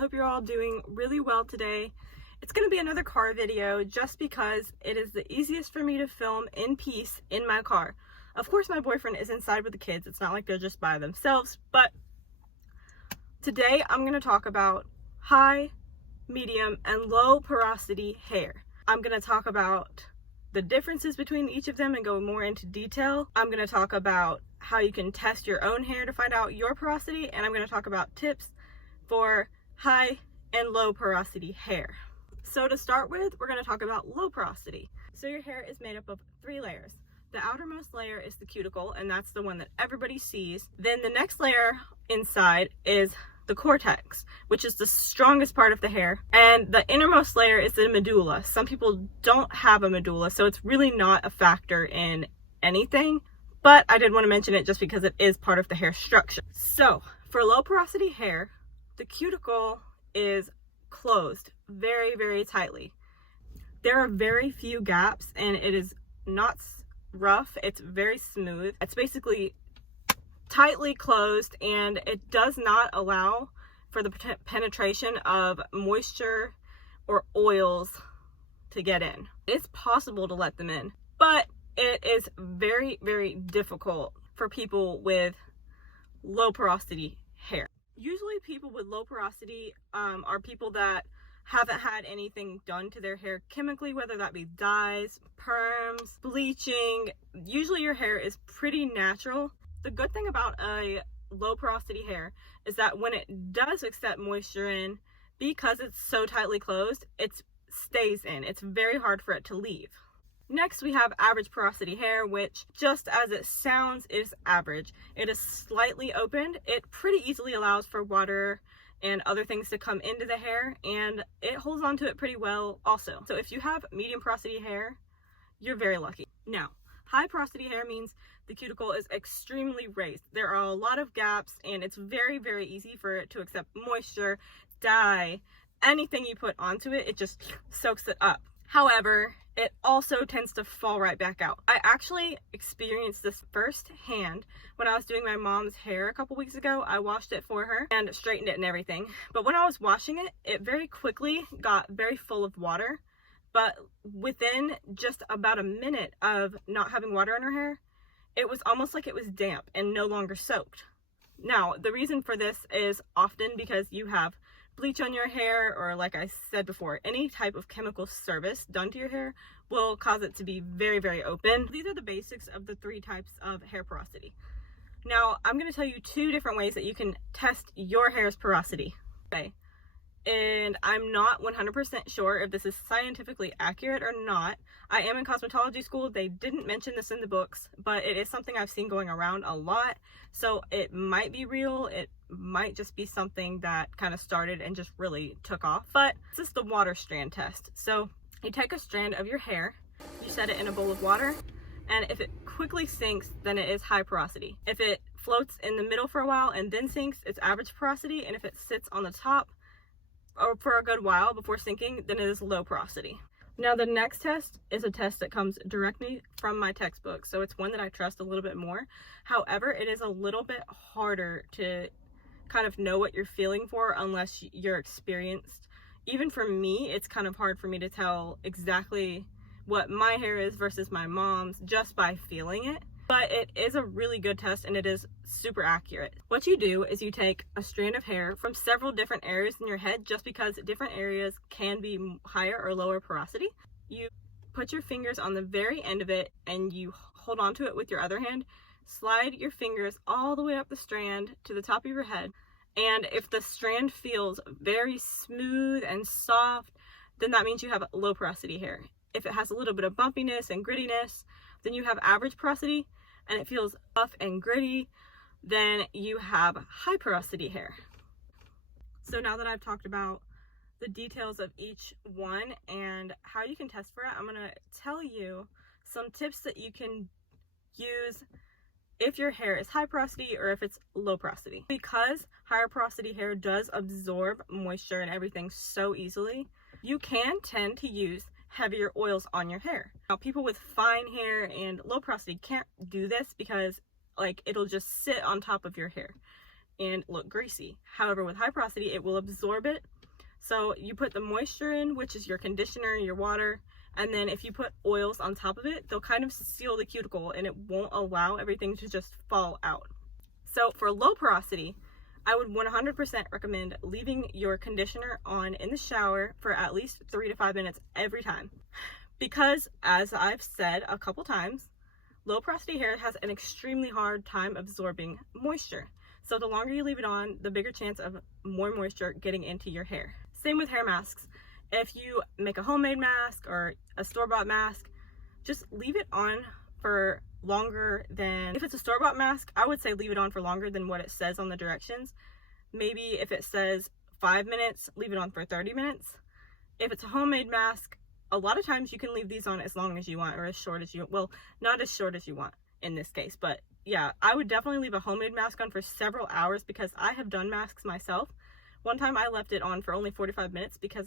hope you're all doing really well today. It's going to be another car video just because it is the easiest for me to film in peace in my car. Of course, my boyfriend is inside with the kids. It's not like they're just by themselves, but today I'm going to talk about high, medium, and low porosity hair. I'm going to talk about the differences between each of them and go more into detail. I'm going to talk about how you can test your own hair to find out your porosity, and I'm going to talk about tips for high and low porosity hair. So to start with, we're going to talk about low porosity. So your hair is made up of 3 layers. The outermost layer is the cuticle, and that's the one that everybody sees. Then the next layer inside is the cortex, which is the strongest part of the hair, and the innermost layer is the medulla. Some people don't have a medulla, so it's really not a factor in anything, but I did want to mention it just because it is part of the hair structure. So for low porosity hair, the cuticle is closed very, very tightly. There are very few gaps, and it is not rough. It's very smooth. It's basically tightly closed, and it does not allow for the penetration of moisture or oils to get in. It's possible to let them in, but it is very, very difficult for people with low porosity hair. Usually people with low porosity are people that haven't had anything done to their hair chemically, whether that be dyes, perms, bleaching. Usually your hair is pretty natural. The good thing about a low porosity hair is that when it does accept moisture in, because it's so tightly closed, it stays in. It's very hard for it to leave. Next, we have average porosity hair, which just as it sounds is average. It is slightly opened. It pretty easily allows for water and other things to come into the hair, and it holds on to it pretty well also. So if you have medium porosity hair, you're very lucky. Now, high porosity hair means the cuticle is extremely raised. There are a lot of gaps, and it's very, very easy for it to accept moisture, dye, anything you put onto it, it just soaks it up. However, it also tends to fall right back out. I actually experienced this firsthand when I was doing my mom's hair a couple weeks ago. I washed it for her and straightened it and everything. But when I was washing it, it very quickly got very full of water. But within just about a minute of not having water in her hair, it was almost like it was damp and no longer soaked. Now, the reason for this is often because you have bleach on your hair, or like I said before, any type of chemical service done to your hair will cause it to be very, very open. These are the basics of the 3 types of hair porosity. Now, I'm going to tell you 2 different ways that you can test your hair's porosity. Okay. And I'm not 100% sure if this is scientifically accurate or not. I am in cosmetology school. They didn't mention this in the books, but it is something I've seen going around a lot. So it might be real. It might just be something that kind of started and just really took off. But this is the water strand test. So you take a strand of your hair, you set it in a bowl of water, and if it quickly sinks, then it is high porosity. If it floats in the middle for a while and then sinks, it's average porosity. And if it sits on the top or for a good while before sinking, then it is low porosity. Now the next test is a test that comes directly from my textbook, so it's one that I trust a little bit more. However, it is a little bit harder to kind of know what you're feeling for unless you're experienced. Even for me, it's kind of hard for me to tell exactly what my hair is versus my mom's just by feeling it. But it is a really good test, and it is super accurate. What you do is you take a strand of hair from several different areas in your head, just because different areas can be higher or lower porosity. You put your fingers on the very end of it, and you hold on to it with your other hand. Slide your fingers all the way up the strand to the top of your head. And if the strand feels very smooth and soft, then that means you have low porosity hair. If it has a little bit of bumpiness and grittiness, then you have average porosity. And it feels rough and gritty, then you have high porosity hair. So now that I've talked about the details of each one and how you can test for it, I'm going to tell you some tips that you can use if your hair is high porosity or if it's low porosity. Because higher porosity hair does absorb moisture and everything so easily, you can tend to use heavier oils on your hair. Now, people with fine hair and low porosity can't do this because like it'll just sit on top of your hair. and look greasy. However, with high porosity, it will absorb it. So you put the moisture in, which is your conditioner, your water, and then if you put oils on top of it, they'll kind of seal the cuticle and it won't allow everything to just fall out. So for low porosity, I would 100% recommend leaving your conditioner on in the shower for at least 3 to 5 minutes every time. Because, as I've said a couple times, low porosity hair has an extremely hard time absorbing moisture. So the longer you leave it on, the bigger chance of more moisture getting into your hair. Same with hair masks. If you make a homemade mask or a store-bought mask, just leave it on for longer than, if it's a store-bought mask, I would say leave it on for longer than what it says on the directions. Maybe if it says 5 minutes, leave it on for 30 minutes. If it's a homemade mask, a lot of times you can leave these on as long as you want, or as short as you, well, not as short as you want in this case, but yeah, I would definitely leave a homemade mask on for several hours because I have done masks myself. One time I left it on for only 45 minutes because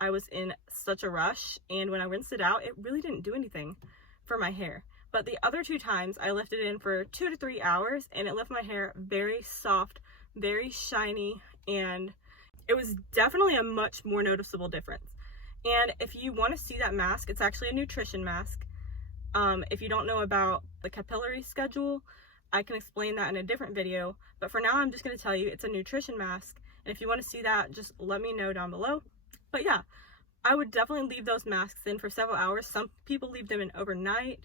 I was in such a rush, and when I rinsed it out, it really didn't do anything for my hair. But the other 2 times I left it in for 2 to 3 hours, and it left my hair very soft, very shiny, and it was definitely a much more noticeable difference. And if you want to see that mask, it's actually a nutrition mask. If you don't know about the capillary schedule, I can explain that in a different video. But for now, I'm just going to tell you it's a nutrition mask. And if you want to see that, just let me know down below. But yeah, I would definitely leave those masks in for several hours. Some people leave them in overnight.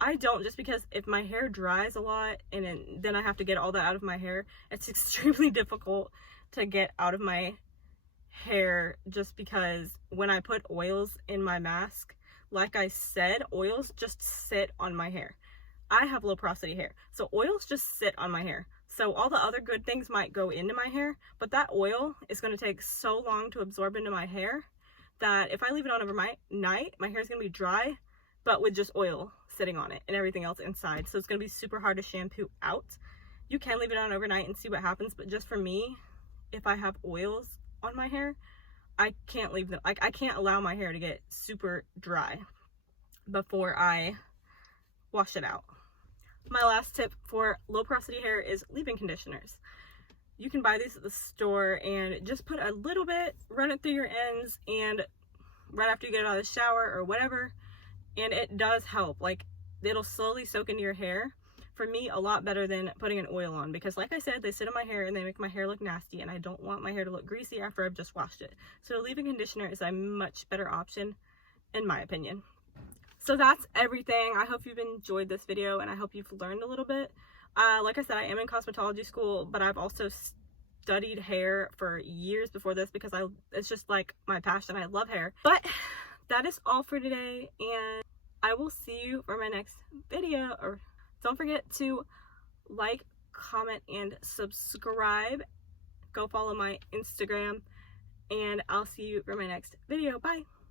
I don't, just because if my hair dries a lot and then I have to get all that out of my hair, it's extremely difficult to get out of my hair, just because when I put oils in my mask, like I said, oils just sit on my hair. I have low porosity hair, so oils just sit on my hair. So all the other good things might go into my hair, but that oil is going to take so long to absorb into my hair that if I leave it on overnight, my hair is going to be dry, but with just oil sitting on it and everything else inside. So it's going to be super hard to shampoo out. You can leave it on overnight and see what happens, but just for me, if I have oils on my hair, I can't leave them, like I can't allow my hair to get super dry before I wash it out. My last tip for low porosity hair is leave-in conditioners. You can buy these at the store and just put a little bit, run it through your ends, and right after you get out of the shower or whatever, and it does help. Like, it'll slowly soak into your hair. For me, a lot better than putting an oil on, because like I said, they sit in my hair and they make my hair look nasty, and I don't want my hair to look greasy after I've just washed it. So a leave-in conditioner is a much better option in my opinion. So that's everything. I hope you've enjoyed this video and I hope you've learned a little bit. Like I said, I am in cosmetology school, but I've also studied hair for years before this because it's just like my passion. I love hair. But that is all for today, and I will see you for my next video. Or don't forget to like, comment, and subscribe. Go follow my Instagram, and I'll see you for my next video. Bye!